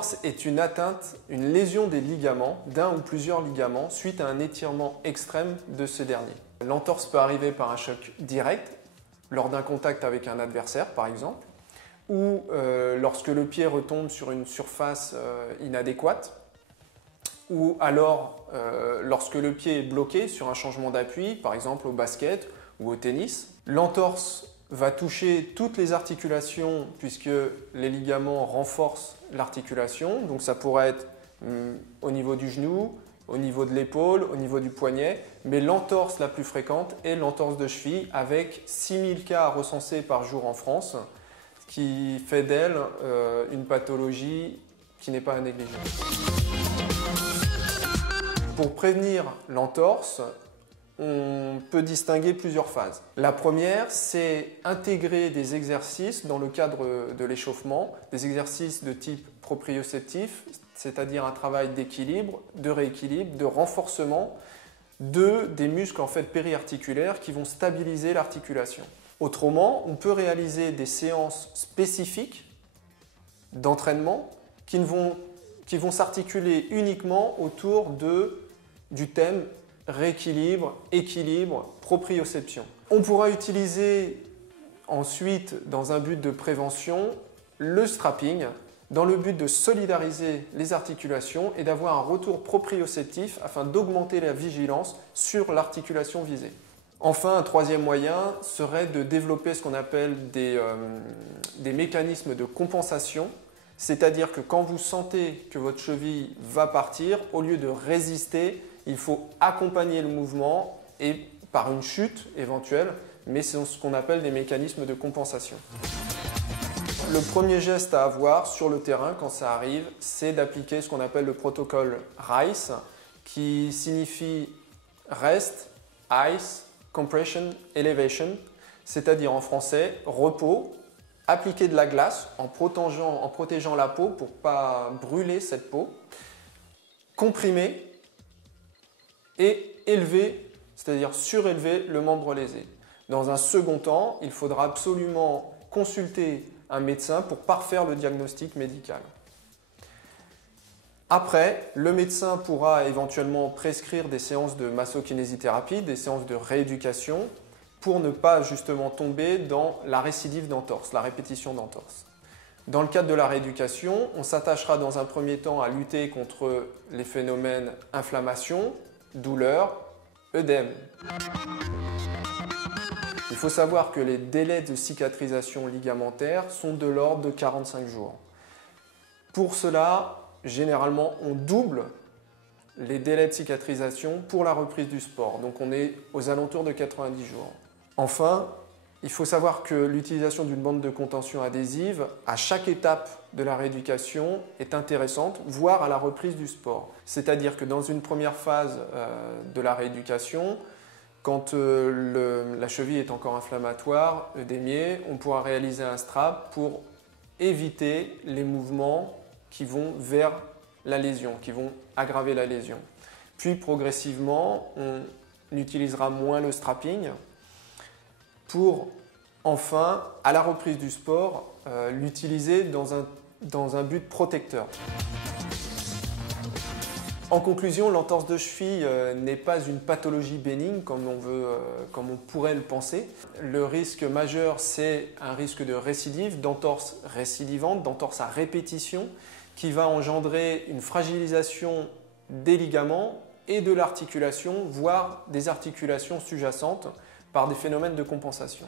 L'entorse est une atteinte, une lésion des ligaments, d'un ou plusieurs ligaments, suite à un étirement extrême de ce dernier. L'entorse peut arriver par un choc direct, lors d'un contact avec un adversaire par exemple, ou lorsque le pied retombe sur une surface inadéquate, ou alors lorsque le pied est bloqué sur un changement d'appui, par exemple au basket ou au tennis. L'entorse va toucher toutes les articulations puisque les ligaments renforcent l'articulation. Donc ça pourrait être au niveau du genou, au niveau de l'épaule, au niveau du poignet. Mais l'entorse la plus fréquente est l'entorse de cheville avec 6000 cas recensés par jour en France, ce qui fait d'elle une pathologie qui n'est pas à négliger. Pour prévenir l'entorse, on peut distinguer plusieurs phases. La première, c'est intégrer des exercices dans le cadre de l'échauffement, des exercices de type proprioceptif, c'est-à-dire un travail d'équilibre, de rééquilibre, de renforcement des muscles périarticulaires qui vont stabiliser l'articulation. Autrement, on peut réaliser des séances spécifiques d'entraînement qui vont s'articuler uniquement autour du thème rééquilibre, équilibre, proprioception. On pourra utiliser ensuite, dans un but de prévention, le strapping, dans le but de solidariser les articulations et d'avoir un retour proprioceptif afin d'augmenter la vigilance sur l'articulation visée. Enfin, un troisième moyen serait de développer ce qu'on appelle des mécanismes de compensation, c'est-à-dire que quand vous sentez que votre cheville va partir, au lieu de résister, il faut accompagner le mouvement et par une chute éventuelle, mais c'est ce qu'on appelle des mécanismes de compensation. Le premier geste à avoir sur le terrain quand ça arrive, c'est d'appliquer ce qu'on appelle le protocole RICE, qui signifie Rest, Ice, Compression, Elevation, c'est-à-dire en français repos, appliquer de la glace en protégeant la peau pour ne pas brûler cette peau, comprimer et élever, c'est-à-dire surélever le membre lésé. Dans un second temps, il faudra absolument consulter un médecin pour parfaire le diagnostic médical. Après, le médecin pourra éventuellement prescrire des séances de massokinésithérapie, des séances de rééducation, pour ne pas justement tomber dans la récidive d'entorse, la répétition d'entorse. Dans le cadre de la rééducation, on s'attachera dans un premier temps à lutter contre les phénomènes inflammation, douleur, œdème. Il faut savoir que les délais de cicatrisation ligamentaire sont de l'ordre de 45 jours. Pour cela, généralement, on double les délais de cicatrisation pour la reprise du sport. Donc on est aux alentours de 90 jours. Enfin, il faut savoir que l'utilisation d'une bande de contention adhésive à chaque étape de la rééducation est intéressante, voire à la reprise du sport. C'est-à-dire que dans une première phase de la rééducation, quand la cheville est encore inflammatoire, œdémiée, on pourra réaliser un strap pour éviter les mouvements qui vont vers la lésion, qui vont aggraver la lésion. Puis progressivement, on utilisera moins le strapping pour enfin, à la reprise du sport, l'utiliser dans un but protecteur. En conclusion, l'entorse de cheville n'est pas une pathologie bénigne comme on pourrait le penser. Le risque majeur, c'est un risque de récidive, d'entorse récidivante, d'entorse à répétition, qui va engendrer une fragilisation des ligaments et de l'articulation, voire des articulations sous-jacentes par des phénomènes de compensation.